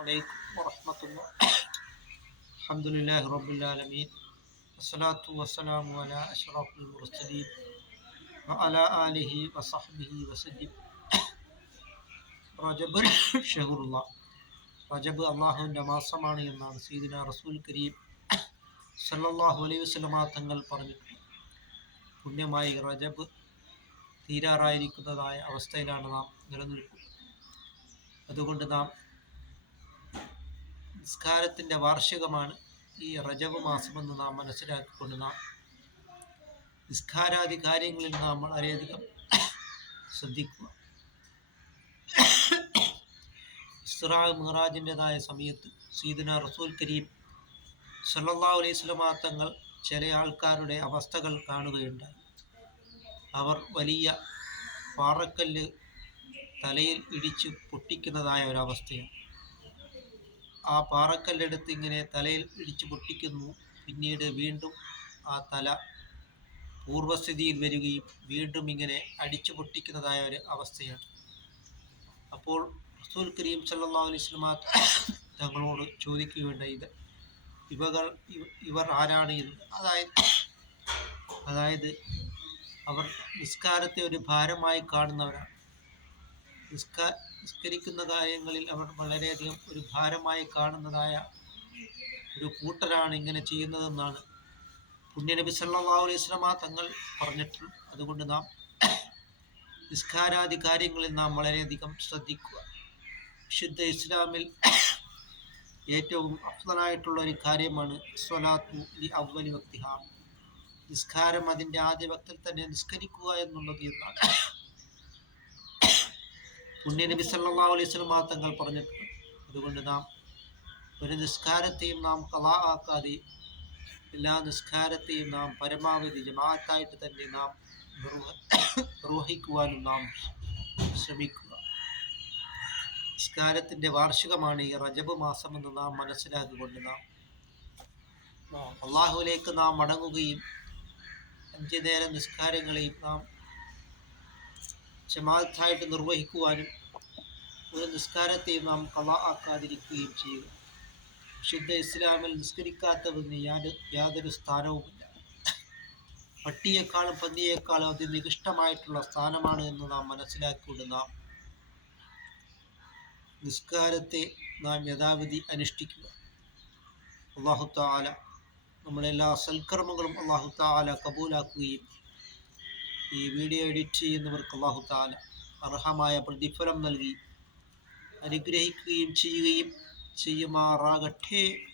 അലൈക്കും വസ്സലാമു ആലിഹി റജബ് മാസമാണ് എന്നാണ് സീദിന റസൂൽ കരീം സല്ലാഹു അലൈഹി വസ്ലമാ തങ്ങൾ പറഞ്ഞിട്ടുണ്ട് പുണ്യമായി റജബ് തീരാറായിരിക്കുന്നതായ അവസ്ഥയിലാണ് നാം നിലനിൽക്കുന്നത്. അതുകൊണ്ട് നാം നിസ്കാരത്തിന്റെ വാർഷികമാണ് ഈ റജബ് മാസമെന്ന് നാം മനസ്സിലാക്കിക്കൊണ്ട് നാം നിസ്കാരാദി കാര്യങ്ങളിൽ നാം വളരെയധികം ശ്രദ്ധിക്കുക. ഇസ്രാ മിറാജിന്റെതായ സമയത്ത് സീദന റസൂൽ കരീം സല്ലാ അലൈഹി സ്വലമാ തങ്ങൾ ചില ആൾക്കാരുടെ അവസ്ഥകൾ കാണുകയുണ്ടായി. അവർ വലിയ പാറക്കല്ല് തലയിൽ ഇടിച്ച് പൊട്ടിക്കുന്നതായ ഒരവസ്ഥയാണ് ആ പാറക്കല്ലെടുത്ത് ഇങ്ങനെ തലയിൽ ഇടിച്ചു പൊട്ടിക്കുന്നു. പിന്നീട് വീണ്ടും ആ തല പൂർവസ്ഥിതിയിൽ വരികയും വീണ്ടും ഇങ്ങനെ അടിച്ചു പൊട്ടിക്കുന്നതായ ഒരു അവസ്ഥയാണ്. അപ്പോൾ റസൂൽ കരീം സല്ലല്ലാഹു അലൈഹി വസല്ലമ തങ്ങളോട് ചോദിക്കുകയുണ്ടായി ഇത് ഇവകൾ ഇവർ ആരാണ് എന്ന്? അതായത് അതായത് അവർ നിസ്കാരത്തെ ഒരു ഭാരമായി കാണുന്നവരാണ്. നിസ്കാ നിസ്കരിക്കുന്ന കാര്യങ്ങളിൽ അവർ വളരെയധികം ഒരു ഭാരമായി കാണുന്നതായ ഒരു കൂട്ടരാണ് ഇങ്ങനെ ചെയ്യുന്നതെന്നാണ്. പുണ്യനബി അലൈഹി വസല്ലമ തങ്ങൾ പറഞ്ഞിട്ടുണ്ട് അതുകൊണ്ട് നാം നിസ്കാരാദി കാര്യങ്ങളിൽ നാം വളരെയധികം ശ്രദ്ധിക്കുക. വിശുദ്ധ ഇസ്ലാമിൽ ഏറ്റവും അഫ്സലായിട്ടുള്ള ഒരു കാര്യമാണ് സ്വലാത്തു ലി അവലി വക്തിഹ. നിസ്കാരം അതിന്റെ ആദ്യ വക്തിൽ തന്നെ നിസ്കരിക്കുക എന്നുള്ളത് എന്നാണ്. പുണ്യനബി സല്ലല്ലാഹു അലൈഹി വസല്ലം തങ്ങൾ പറഞ്ഞിട്ടുണ്ട്. അതുകൊണ്ട് നാം ഒരു നിസ്കാരത്തെയും നാം കലാ ആക്കാതെ എല്ലാ നിസ്കാരത്തെയും നാം പരമാവധി ജമാഅത്തായിട്ട് തന്നെ നാം നിർവ- നിർവഹിക്കുവാനും നാം ശ്രമിക്കുക. നിസ്കാരത്തിന്റെ വാർഷികമാണ് ഈ റജബ് മാസമെന്ന് നാം മനസ്സിലാക്കിക്കൊണ്ട് നാം അള്ളാഹുവിലേക്ക് നാം മടങ്ങുകയും അഞ്ച് നേരം നിസ്കാരങ്ങളെയും നാം ജമാഅത്തായിട്ട് നിർവഹിക്കുവാനും ഒരു നിസ്കാരത്തെയും നാം കല ആക്കാതിരിക്കുകയും ചെയ്യുക വിശുദ്ധ ഇസ്ലാമിൽ നിസ്കരിക്കാത്തവന് യാതൊരു സ്ഥാനവുമില്ല. പട്ടിയേക്കാളും പന്നിയേക്കാളും അതി നികൃഷ്ടമായിട്ടുള്ള സ്ഥാനമാണ് എന്ന് നാം മനസ്സിലാക്കിക്കൊണ്ട് നാം നിസ്കാരത്തെ നാം യഥാവിധി അനുഷ്ഠിക്കുക. അള്ളാഹു താല നമ്മളെല്ലാ സൽക്കർമ്മങ്ങളും അള്ളാഹു താല കബൂലാക്കുകയും ഈ വീഡിയോ എഡിറ്റ് ചെയ്യുന്നവർക്ക് അള്ളാഹു അർഹമായ പ്രതിഫലം നൽകി. അനുഗ്രഹിക്കുകയും ചെയ്യുകയും ചെയ്യുമാറാകട്ടെ.